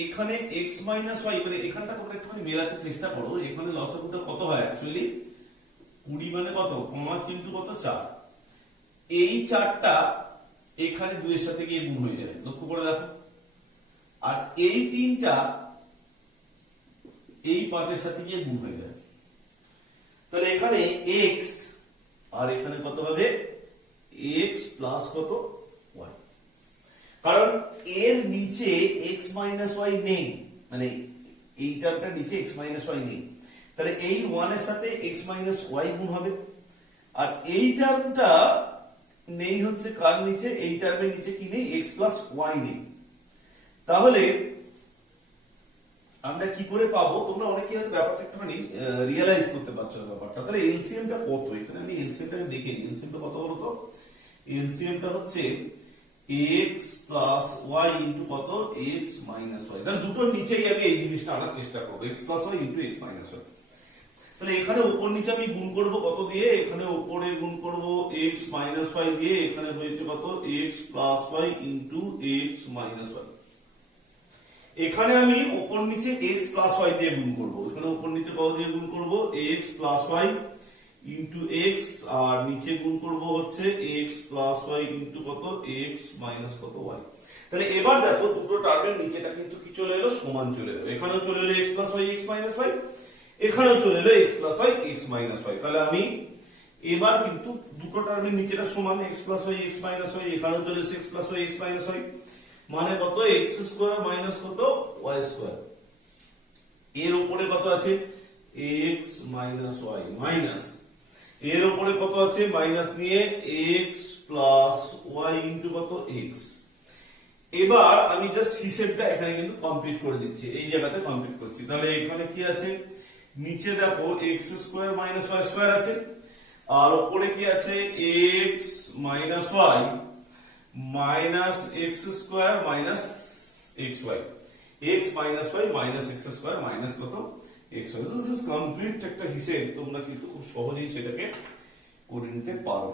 এখানে x মাইনাস y, মানে এখানটা তোমরা একটুখানি মেলাতে চেষ্টা করো, এখানে লসাগুটা কত হয় অ্যাকচুয়ালি 20 মানে কত, 5 ইন্টু কত 4, এই 4টা এখানে 2 এর সাথে গিয়ে গুণ হয়ে যায়, লক্ষ্য করে দেখো। আর এই 3টা এই 5 এর সাথে গিয়ে গুণ হয়ে যায়। তাহলে এখানে x আর এখানে কত হবে, x প্লাস কত y, কারণ এর নিচে x মাইনাস y নেই, মানে এই টার্মটার নিচে x মাইনাস y নেই। তাহলে এই 1 এর সাথে x মাইনাস y গুণ হবে, আর এই টার্মটা নেই হচ্ছে কার নিচে, এই টার্মের নিচে কি নেই, x প্লাস y নেই। তাহলে আমরা কি করে পাবো, তোমরা অনেকেই হয়তো ব্যাপারটা একটুখানি রিয়েলাইজ করতে পারছো ব্যাপারটা। তাহলে এলসিএমটা কত, এখানে আমি এলসিএমটা দেখে নিই, এলসিএমটা কত বলো তো, এলসিএমটা হচ্ছে x প্লাস y ইন্টু কত, x মাইনাস y। তাহলে দুটোর নিচেই আমি এই জিনিসটা আনার চেষ্টা করবো, x plus y into x minus y। তাহলে এখানে উপর নিচে আমি গুণ করব কত দিয়ে, এখানে উপরে গুণ করব x মাইনাস y দিয়ে, এখানে হয়েছে কত x plus y into x minus y। এখানে আমি উপর নিচে x প্লাস y দিয়ে গুণ করব, এখানে উপর নিচে কত দিয়ে গুণ করব, x plus y into x, আর নিচে গুণ করব হচ্ছে x প্লাস y ইন্টু কত, x মাইনাস কত y। তাহলে এবার দেখো দুটো টার্মের নিচেটা কিন্তু কি চলে এলো, সমান চলে এলো। এখানেও চলে এলো x plus y x minus y, এখানেও চলে এলো x plus y x minus y। তাহলে আমি এবার কিন্তু দুটো টার্মের নিচেটা সমান, x plus y x minus y, এখানেও চলে এসেছে x plus y x minus y, মানে কত x স্কয়ার মাইনাস কত y স্কয়ার। এর উপরে কত আছে, x মাইনাস y মাইনাস এর উপরে কত আছে মাইনাস নিয়ে x প্লাস y ইনটু কত x। এবার আমি জাস্ট হিসেবটা এখানে কিন্তু কমপ্লিট করে দিচ্ছি, এই জায়গাতে কমপ্লিট করছি। তাহলে এখানে কি আছে, নিচে দেখো x square minus y square আছে, আর উপরে কি আছে x minus y minus x square minus xy, x minus y minus x square minus কত xy। দিস ইজ কমপ্লিট একটা হিসেব, তোমরা কিন্তু খুব সহজেই সেটাকে করে নিতে পারো।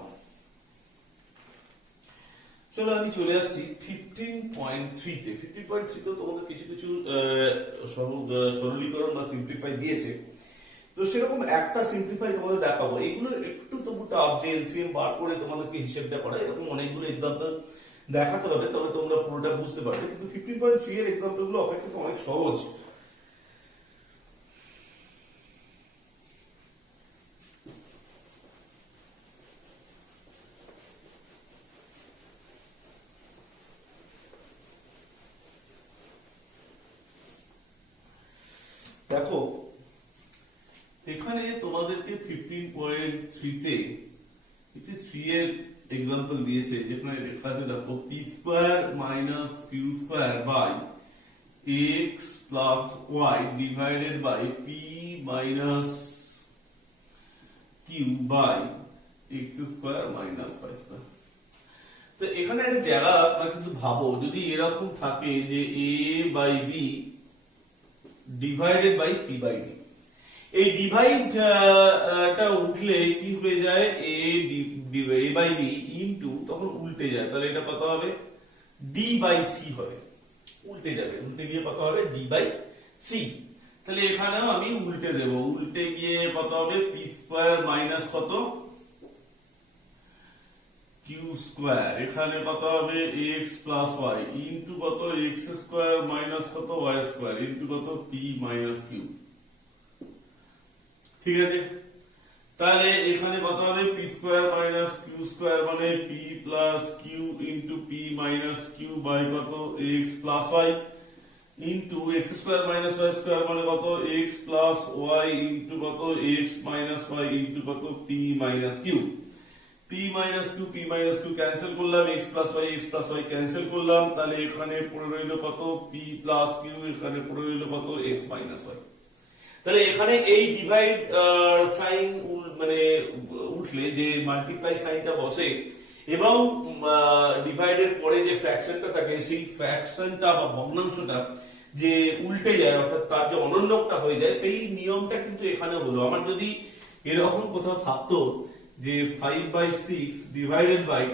চলো আমি চলে আসছি 15.3 তে। 15.3 তে তোমাদের কিছু কিছু সরলীকরণ বা সিম্পলিফাই দিয়েছে, তো সেরকম একটা সিম্পলিফাই তোমাদের দেখাবো। এগুলো একটু তবু টাফ, যে এলসিএম বার করে তোমাদেরকে হিসেবটা করা, এরকম অনেকগুলো এক্সাম্পল দেখাতে হবে, তবে তোমরা পুরোটা বুঝতে পারবে। কিন্তু 15.3 এর এক্সাম্পল গুলো অপেক্ষা অনেক সহজ। দেখো এখানে তোমাদেরকে 15.3 তে 3 এর एग्जांपल দিয়েছে, যেখানে লেখা আছে দেখো p square minus q square by x plus y divided by p minus q by x square minus y square. তো এখানে একটা জায়গা তোমরা কিন্তু ভাবো, যদি এরকম থাকে যে a by b divided by c by d, এই ডিভাইড টা উঠলে কি হয়ে যায় a বাই b ইনটু, তখন উল্টে যায়, তাহলে এটা কত হবে d বাই c হবে, উল্টে যাবে, উল্টে গিয়ে কত হবে d বাই c। তাহলে এখানেও আমি উল্টে দেব, উল্টে গিয়ে কত হবে p স্কয়ার মাইনাস কত q স্কয়ার, এখানে কত হবে x প্লাস y ইনটু কত x স্কয়ার মাইনাস কত y স্কয়ার ইনটু কত p মাইনাস q। ঠিক আছে, তাহলে এখানে কত হবে p square minus q square মানে p plus q into p minus q by কত x plus y into x square minus y square মানে কত x প্লাস y ইনটু কত x মাইনাস y ইনটু কত p minus q। p minus q cancel করলাম, x plus y cancel করলাম, তাহলে এখানে পড়ে রইল কত p প্লাস q, এখানে পড়ে রইল কত x মাইনাস y। তাহলে এখানে এই ডিভাইড সাইন মানে উঠলে যে মাল্টিপ্লাই সাইনটা বসে এবং ডিভাইডের পরে যে ফ্র্যাকশনটা থাকে, সেই ফ্র্যাকশনটা বা ভগ্নাংশটা যে উল্টে যায়, অর্থাৎ তার যে অনন্যকটা হয়ে যায়, সেই নিয়মটা কিন্তু এখানে হলো। আমার যদি এরকম কোথাও থাকতো যে 5/6 ডিভাইডেড বাই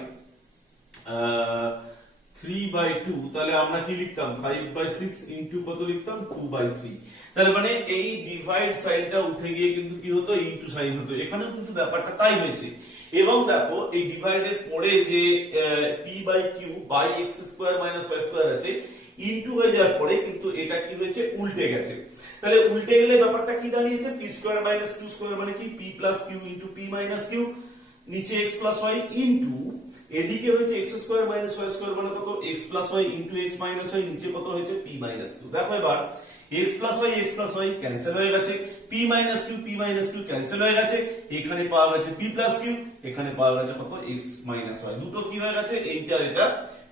3/2, তাহলে আমরা কি লিখতাম 5/6 ইনটু কত লিখতাম 2/3। তাহলে মানে এই ডিভাইড সাইনটা উঠে গিয়ে কিন্তু কি হতো ইনটু সাইন হতো, এখানেও কিন্তু ব্যাপারটা তাই হয়েছে। এবং দেখো এই ডিভাইডের পরে যে p by q by x square minus y square আছে, ইনটু হয়ে যাওয়ার পরে কিন্তু এটা কি হয়েছে উল্টে গেছে। তাহলে উল্টে গেলে ব্যাপারটা কি দাঁড়িয়েছে p square minus q square মানে কি p plus q into p minus q, নিচে x প্লাস y ইনটু এদিকে হয়েছে x square minus y square মানে কত x plus y into x minus y, নিচে কত হয়েছে p মাইনাস q। দেখো এবার x প্লাস y ক্যান্সেল হয়ে গেছে, p মাইনাস q ক্যান্সেল হয়ে গেছে, এখানে পাওয়া গেছে p প্লাস q, এখানে পাওয়া গেছে কত x মাইনাস y, দুটো কি হয়ে গেছে এইটার এটা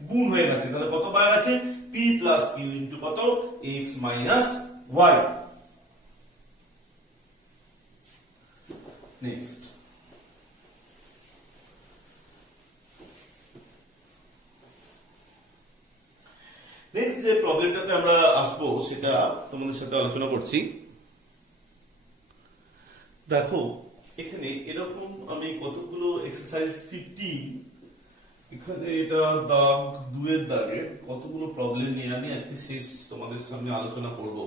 গুণ হয়ে গেছে। তাহলে কত পাওয়া গেছে p প্লাস q ইনটু কত x minus y। Next next যে প্রবলেমটাতে আমরা আসবো সেটা তোমাদের সাথে আলোচনা করছি। দেখো এখানে এরকম আমি কতগুলো এক্সারসাইজ 15, এখানে এটা দাগ 2 এর দাগে কতগুলো প্রবলেম নিয়ে আমি আজকে শেষ তোমাদের সামনে আলোচনা করব,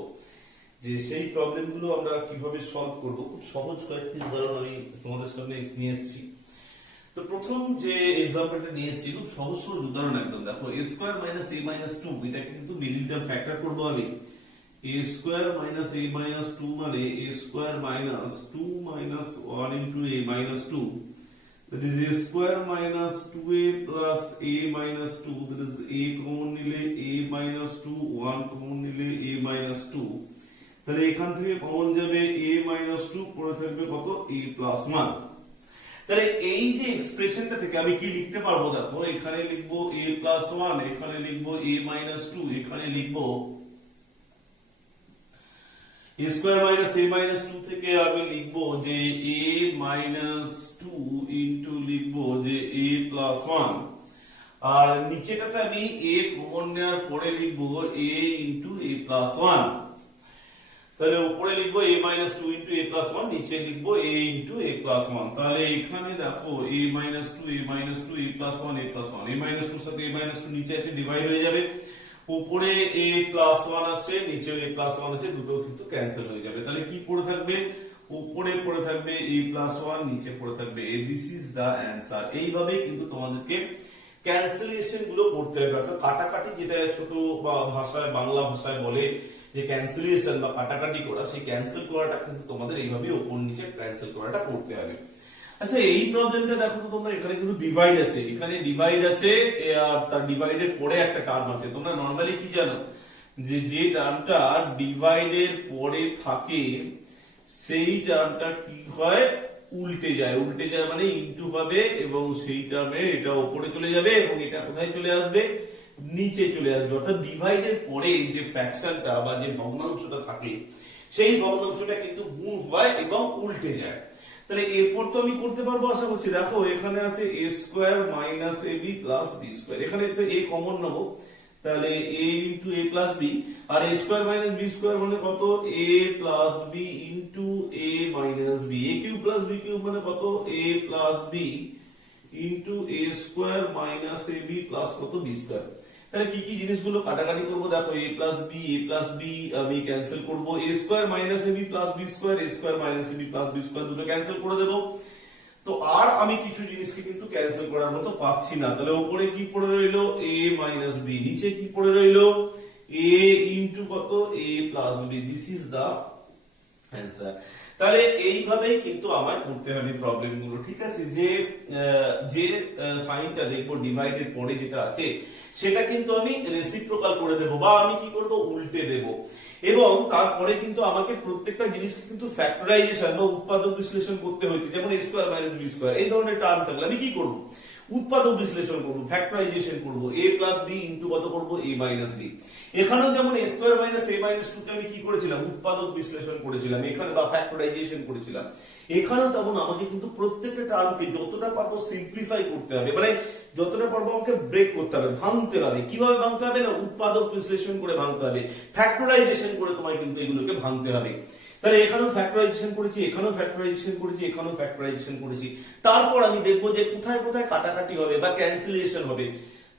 যে সেই প্রবলেমগুলো আমরা কিভাবে সলভ করব। খুব সহজ কয়েকটি উদাহরণ আমি তোমাদের সামনে নিয়ে এসেছি। তো প্রথম যে एग्जांपलটা নিয়ে এসেছি খুব সহজ সরল উদাহরণ একদম। দেখো a square minus a minus 2, এটাকে কিন্তু মিডল টার্ম ফ্যাক্টর করব আমি। a square minus a minus 2 মানে a square minus 2 minus 1 into a minus 2, that is a square minus 2a plus a minus 2, that is a common নিলে a minus 2, 1 common নিলে a minus 2, তাহলে এখান থেকে common যাবে a minus 2, পড়ে থাকবে কত a প্লাস 1। তাহলে এই যে এক্সপ্রেশনটা থেকে আমি কি লিখতে পারবো দেখো, এখানে লিখবো a প্লাস 1, এখানে লিখবো a মাইনাস 2, এখানে লিখবো a square minus a minus 2 থেকে আমি লিখবো যে a মাইনাস 2 ইনটু লিখবো যে a প্লাস 1, আর নিচেটাতে আমি a কমন নেওয়ার পরে লিখবো a ইনটু a প্লাস 1। তাহলে উপরে লিখবো a minus 2 into a plus 1, নিচে লিখবো a ইনটু a প্লাস 1। তাহলে এখানে দেখো a minus 2 a minus 2 a plus 1 a plus 1, a minus 2 সাথে a মাইনাস 2 নিচে আছে ডিভাইড হয়ে যাবে, উপরে a প্লাস 1 আছে, নিচে a প্লাস 1 আছে, দুটো কিন্তু ক্যান্সেল হয়ে যাবে। তাহলে কি পড়ে থাকবে, উপরে পড়ে থাকবে a প্লাস 1, নিচে পড়ে থাকবে a। This is the answer. এইভাবে কিন্তু তোমাদেরকে ক্যান্সেলেশন গুলো করতে হবে, অর্থাৎ কাটাকাটি, যেটা ছোট বা ভাষায় বাংলা ভাষায় বলে যে ক্যান্সেলেশন বা কাটাকাটি করা, সেই ক্যান্সেল করাটা কিন্তু তোমাদের এইভাবে উপর নিচে ক্যান্সেল করাটা করতে হবে। আচ্ছা, এই প্রবলেমটা দেখো তো তোমরা, এখানে কিন্তু ডিভাইড আছে, এখানে ডিভাইড আছে, আর তার ডিভাইডের পরে একটা টার্ম আছে। তোমরা নরমালি কি জানো, যে যে টার্মটা ডিভাইডের পরে থাকে সেই টার্মটা কি হয়, উল্টে যায়। উল্টে যায় মানে ইনটু হবে, এবং সেই টার্মে এটা উপরে চলে যাবে এবং এটা কোথায় চলে আসবে, নিচে চলে আসবে। অর্থাৎ ডিভাইডের পরে যে ফ্র্যাকশনটা বা যে ভগ্নাংশটা থাকে সেই ভগ্নাংশটা কিন্তু গুণ হয় এবং উল্টে যায়। তাহলে এরপর তো আমি করতে পারবো আশা করছি। দেখো এখানে আছে a square minus ab plus b square, এখানে তো a কমন নেব, তাহলে a into a plus b, আর a square minus b square মানে কত, a plus b into a minus b, a cube plus b cube মানে কত, a plus b into a square minus ab plus কত b square. তাহলে কি কি জিনিসগুলো কাটাকাটি করব দেখো, a প্লাস b আমি ক্যান্সেল করব, a square minus ab plus b square, a square minus ab plus b square দুটো ক্যান্সেল করে দেব। তো আর আমি কিছু জিনিসকে কিন্তু ক্যান্সেল করার মতো পাচ্ছি না। তাহলে উপরে কি পড়ে রইলো, a মাইনাস b, নিচে কি পড়ে রইলো, a ইনটু কত, a plus b। This is the answer. তাহলে এইভাবে কিন্তু আমার করতে হবে প্রবলেম গুলো, ঠিক আছে। যে যে সাইনটা দেখবো ডিভাইডের পরে যেটা আছে সেটা কিন্তু আমি রেসিপ্রোকাল করে দেব, বা আমি কি করব, উল্টে দেব। এবং তারপরে কিন্তু আমাকে প্রত্যেকটা জিনিসকে কিন্তু ফ্যাক্টরাইজেশন বা উৎপাদক বিশ্লেষণ করতে হয়েছে। যেমন a square minus b square এই ধরনের টার্ম থাকলে আমি কি করব, উৎপাদক বিশ্লেষণ করব, ফ্যাক্টরাইজেশন করব, a প্লাস b ইনটু কত করব, a মাইনাস b। এখানেও যেমন a square minus a minus 2 কে আমি কি করেছিলাম, উৎপাদক বিশ্লেষণ করেছিলাম এখানে, বা ফ্যাক্টরাইজেশন করেছিলাম। এখানেও তেমন আমাকে কিন্তু প্রত্যেকটা টার্মকে যতটা পারবো সিম্পলিফাই করতে হবে, মানে যতটা পারবো আমাকে ব্রেক করতে হবে, ভাঙতে হবে। কিভাবে ভাঙতে হবে না, উৎপাদক বিশ্লেষণ করে ভাঙতে হবে, ফ্যাক্টরাইজেশন করে তোমায় কিন্তু এগুলোকে ভাঙতে হবে। তাহলে এখানেও ফ্যাক্টরাইজেশন করেছি, এখানেও ফ্যাক্টরাইজেশন করেছি, এখানেও ফ্যাক্টরাইজেশন করেছি। তারপর আমি দেখবো যে কোথায় কোথায় কাটাকাটি হবে বা ক্যান্সেলেশন হবে।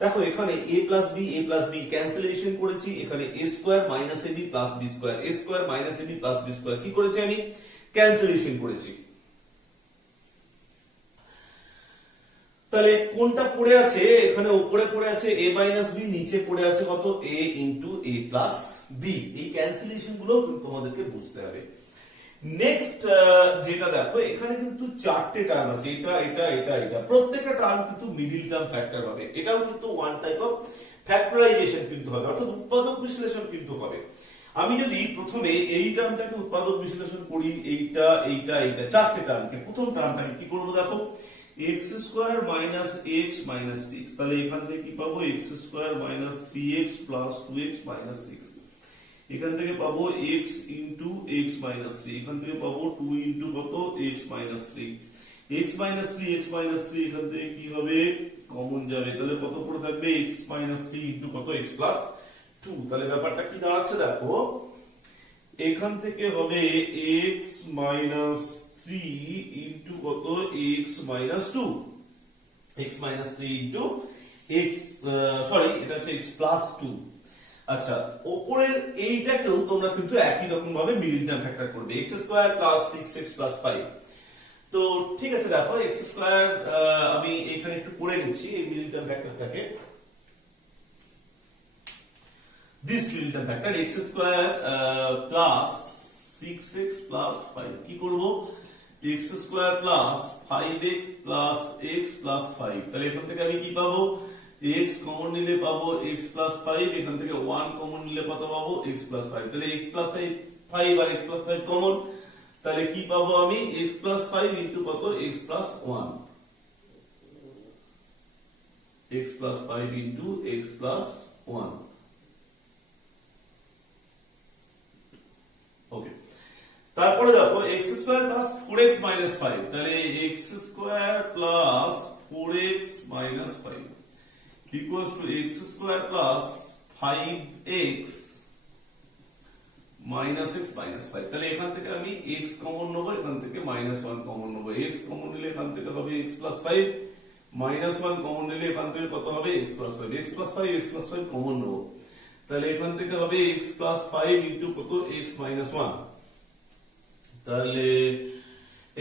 দেখো এখানে a প্লাস b ক্যান্সেলেশন করেছি, এখানে a square minus ab plus b square, a square minus ab plus b square কি করেছি আমি, ক্যান্সেলেশন করেছি। তাহলে কোনটা পড়ে আছে, এখানে উপরে পড়ে আছে a মাইনাস b, নিচে পড়ে আছে কত, a into a plus b। এই ক্যান্সেলেশন গুলো তোমাদেরকে বুঝতে হবে। নেক্সট যেটা দেখো, এখানে কিন্তু চারটে টার্ম আছে, এটা এটা এটা এটা, প্রত্যেকটা টার্ম কিন্তু মিডল টার্ম ফ্যাক্টর হবে। এটাও কিন্তু ওয়ান টাইপ অফ ফ্যাক্টরাইজেশন কিন্তু হবে, অর্থাৎ উৎপাদক বিশ্লেষণ কিন্তু হবে। আমি যদি প্রথমে এই টার্মটাকে উৎপাদক বিশ্লেষণ করি, এইটা এইটা এইটা চারটে টার্মকে, প্রথম টার্মটাকে কি করব দেখো, x square minus x minus 6, তাহলে এখান থেকে কি পাবো, x square minus 3x plus 2x minus 6, এখান থেকে পাবো x ইনটু x মাইনাস 3, এখান থেকে পাবো 2 ইনটু কত, x minus 3, x minus 3 x minus 3, এখান থেকে কি হবে, কমন যাবে, তাহলে কত পড়ে থাকবে, x মাইনাস 3 ইনটু কত, x প্লাস 2। তাহলে ব্যাপারটা কি দাঁড়াচ্ছে দেখো, এখান থেকে হবে x মাইনাস 3 ইনটু কত, x minus 2, x minus 3 into x, sorry এটা হচ্ছে x প্লাস 2। আচ্ছা, উপরের এইটাকেও তোমরা কিন্তু একই রকম ভাবে মিডল টার্ম ফ্যাক্টর করবে, x square plus 6x plus 5। তো ঠিক আছে, দেখো x স্কয়ার আমি এখানে একটু করে নিচ্ছি এই মিডল টার্ম ফ্যাক্টরটাকে। This middle term factor x square plus 6x plus 5 কি করব, x square plus 5x plus x plus 5। তাহলে এখান থেকে আমি কি পাবো, x কমন নিলে পাবো x প্লাস 5, এখান থেকে 1 কমন নিলে কত পাবো, x প্লাস 5। তাহলে x প্লাস 5 আর x প্লাস 5 কমন, তাহলে কি পাবো আমি x প্লাস 5 ইনটু কত x plus 1, x plus 5 into x plus 1। ওকে, তারপরে দেখো x square plus 4x minus 5, তাহলে x square plus 4x minus 5 equals to x square plus 5x minus x minus 5। তাহলে এখান থেকে আমি x কমন নেবো, এখান থেকে মাইনাস 1 কমন নেবো। x কমন নিলে এখান থেকে হবে x প্লাস 5, মাইনাস 1 কমন নিলে এখান থেকে কত হবে x plus 5, x plus 5 x plus 5 common নেবো, তাহলে এখান থেকে হবে x প্লাস 5 ইনটু কত x মাইনাস 1। তাহলে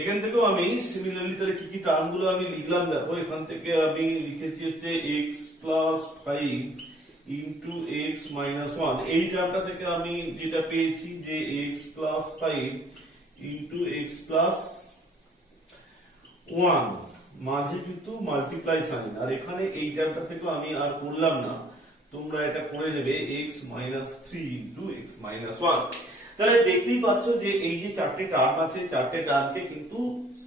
এখান থেকেও আমি সিমিলারলি তাহলে কি কি টার্ম গুলো আমি লিখলাম দেখো, এখান থেকে আমি লিখেছি হচ্ছে x plus 5 into x minus 1। এই টার্মটা থেকে আমি যেটা পেয়েছি যে x plus 5 into x plus 1, মাঝে কিন্তু মাল্টিপ্লাই সাইন, আর এখানে এই টার্মটা থেকে আমি আর করলাম না, তোমরা এটা করে নেবে x minus 3 into x minus 1। তাহলে দেখতেই পাচ্ছ যে এই যে চারটে টার্ম আছে, চারটে টার্মকে কিন্তু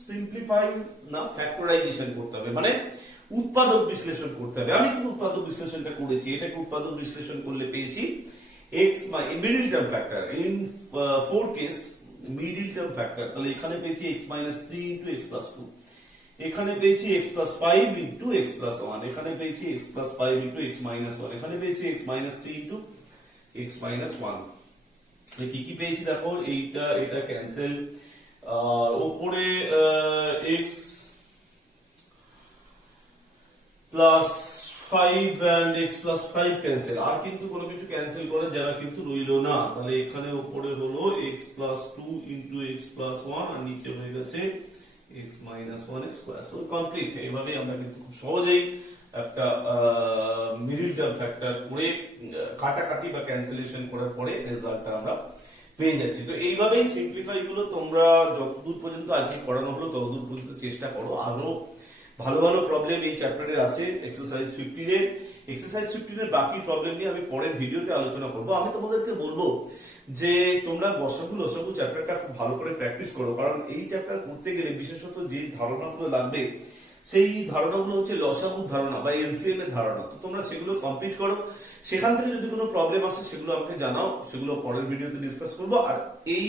সিম্পলিফাই না ফ্যাক্টরাইজেশন করতে হবে, মানে উৎপাদক বিশ্লেষণ করতে হবে। আমি কিন্তু উৎপাদক বিশ্লেষণটা করেছি, এটাকে উৎপাদক বিশ্লেষণ করলে পেয়েছি x middle term factor in 4 case middle term factor, তাহলে এখানে পেয়েছি x minus 3 into x plus 2, এখানে পেয়েছি x plus 5 into x plus 1, এখানে পেয়েছি x plus 5 into x minus 1, এখানে পেয়েছি x minus 3 into x minus 1। কি কি পেয়েছি দেখো, এইটা এটা ক্যান্সেল, আর উপরে x plus 5 and x plus 5 cancel, আর কিন্তু কোনো কিছু ক্যান্সেল করার জায়গা কিন্তু রইলো না। তাহলে এখানে উপরে হলো x plus 2 into x plus 1, আর নিচে হয়ে গেছে x minus 1 square. So complete. এইভাবে আমরা কিন্তু খুব সহজেই একটা মিডল টার্ম ফ্যাক্টর করে কাটাকাটি বা ক্যান্সেলেশন করার পরে রেজাল্টটা আমরা পেয়ে যাচ্ছি। তো এইভাবেই সিম্পলিফাই গুলো তোমরা যতদূর পর্যন্ত আজকে পড়ানো হলো ততদূর পর্যন্ত চেষ্টা করো। আরো ভালো ভালো প্রবলেম এই চ্যাপ্টারে আছে এক্সারসাইজ 15 এর। এক্সারসাইজ 15 এর বাকি প্রবলেম নিয়ে আমি পরের ভিডিওতে আলোচনা করব। আমি তোমাদেরকে বলবো যে তোমরা লসাগু চ্যাপ্টারটা খুব ভালো করে প্র্যাকটিস করো, কারণ এই চ্যাপ্টার করতে গেলে বিশেষত যে ধারণাগুলো লাগবে সেই ধারণাগুলো হচ্ছে লসাগুর ধারণা বা এলসিএম এর ধারণা। তো তোমরা সেগুলো কমপ্লিট করো, সেখান থেকে যদি কোনো প্রবলেম আসে সেগুলো আমাকে জানাও, সেগুলো পরের ভিডিওতে ডিসকাস করবো। আর এই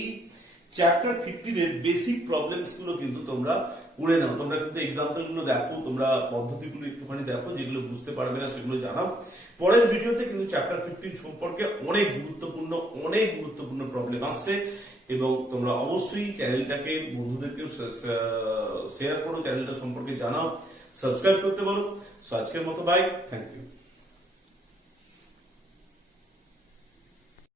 চ্যাপ্টার 15 এর বেসিক প্রবলেমস গুলো কিন্তু তোমরা করে নাও, তোমরা কিন্তু এক্সাম্পল গুলো দেখো, তোমরা পদ্ধতিগুলো একটুখানি দেখো, যেগুলো বুঝতে পারবে না সেগুলো জানাও। পরের ভিডিওতে কিন্তু চ্যাপ্টার 15 সম্পর্কে অনেক গুরুত্বপূর্ণ প্রবলেম আসছে, এবং তোমরা অবশ্যই চ্যানেলটাকে বন্ধুদেরকে শেয়ার করো, চ্যানেলটা সম্পর্কে জানাও, সাবস্ক্রাইব করতে বলো। সো আজকের মতো বাই, থ্যাংক ইউ।